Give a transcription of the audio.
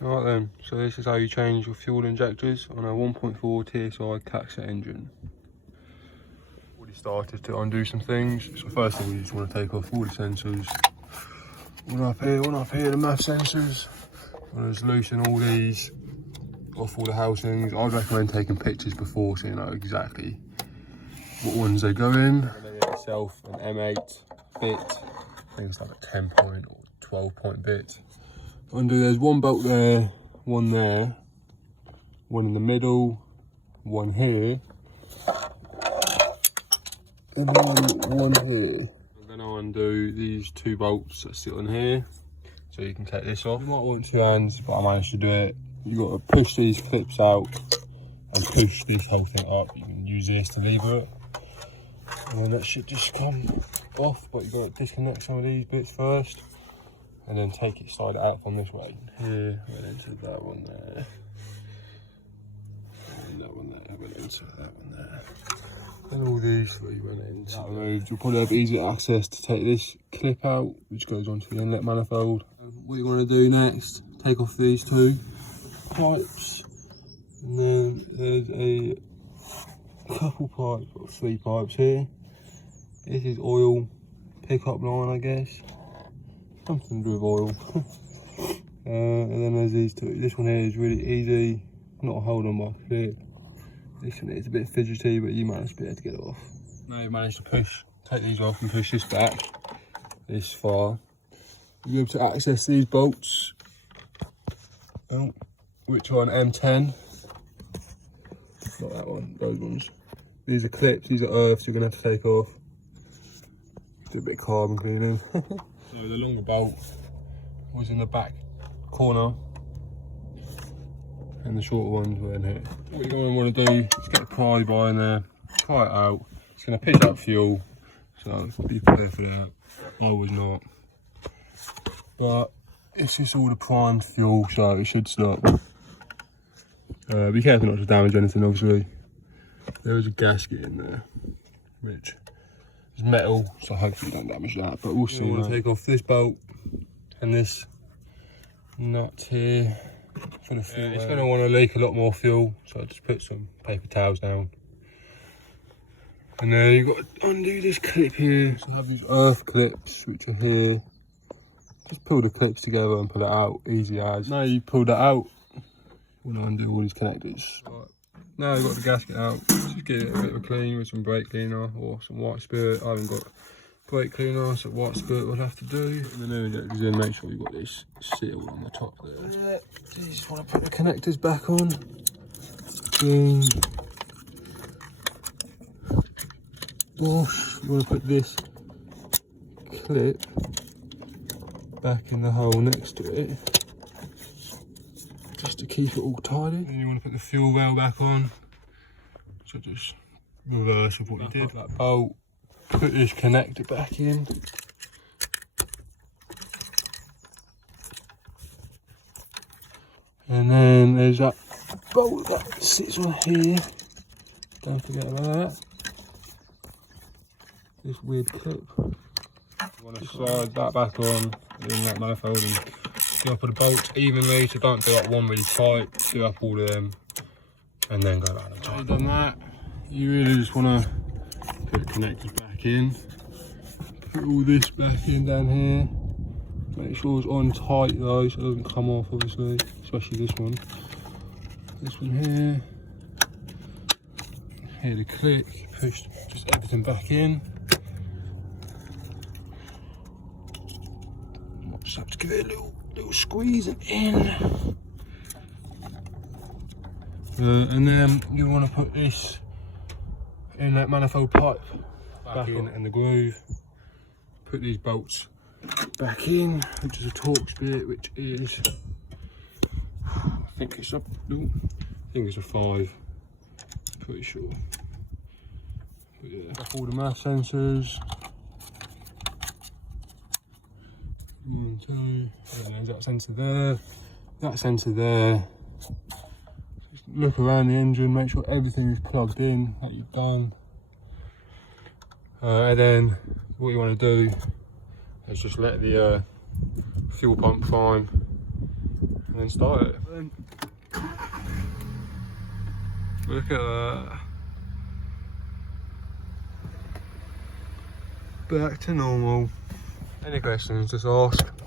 Alright then, so this is how you change your fuel injectors on a 1.4 TSI CAXA engine. Already started to undo some things. So first of all, you just want to take off all the sensors. One up here, the math sensors. And just loosen all these off all the housings. I'd recommend taking pictures before so you know exactly what ones they go in. And then get yourself an M8 bit. I think it's like a 10 point or 12 point bit. Undo, there's one bolt there, one in the middle, one here, and then one here. I'm going to undo these two bolts that sit on here, so you can take this off. You might want two hands, but I managed to do it. You've got to push these clips out and push this whole thing up. You can use this to lever it, and then that should just come off, but you've got to disconnect some of these bits first. And then take it, slide it out from this way. Here, went into that one there. And that one there, went into that one there. And all these three went into. That removed. You'll probably have easy access to take this clip out, which goes onto the inlet manifold. What you want to do next, take off these two pipes. And then there's a couple pipes, or 3 pipes here. This is oil pickup line, I guess. Something to do with oil. And then there's these two. This one here is really easy, not holding my clip. This one is a bit fidgety, but you managed to be able to get it off. Now you managed to take these off and push this back this far. You'll be able to access these bolts, which are an M10. Not that one, those ones. These are clips, these are earths you're going to have to take off. Do a bit of carbon cleaning. So the longer bolt was in the back corner and the shorter ones were in here. What you're going to want to do is get a pry bar in there, pry it out. It's going to pick up fuel, so be prepared for that. I was not. But it's just all the primed fuel, so it should stop. Be careful not to damage anything, obviously. There is a gasket in there, which is metal, so hopefully you don't damage that, but we'll see. You want to take off this bolt and this nut here for the fuel. It's going to want to leak a lot more fuel, so I'll just put some paper towels down. And then you've got to undo this clip here. So I have these earth clips, which are here. Just pull the clips together and pull it out, easy as. Now you pull that out, you want to undo all these connectors. Right. Now you've got the gasket out, just give it a bit of a clean with some brake cleaner or some white spirit. I haven't got brake cleaner, so white spirit will have to do. And the new injectors in, make sure you've got this seal on the top there. You just want to put the connectors back on. Wash, you want to put this clip back in the hole next to it, just to keep it all tidy. And you want to put the fuel rail back on, so just reverse of what you did. That bolt, put this connector back in, and then there's that bolt that sits on here, don't forget about that, this weird clip. You want to slide that back on in that manifold and do up the bolts evenly, so don't do up one really tight, do up all of them and then go around and tight. You've done that, you really just want to put the connectors back in, put all this back in down here, make sure it's on tight though so it doesn't come off obviously, especially this one here, here the click, push just everything back in. So just give it a little squeeze in. And then you want to put this in that manifold pipe back in the groove. Put these bolts back in, which is a Torx bit, which is, I think it's a 5, pretty sure. But yeah, off all the mass sensors. 1, 2, and there's that sensor there, that sensor there. Just look around the engine, make sure everything is plugged in that you've done. And then what you want to do is just let the fuel pump prime, and then start it. Look at that. Back to normal. Any questions, just ask.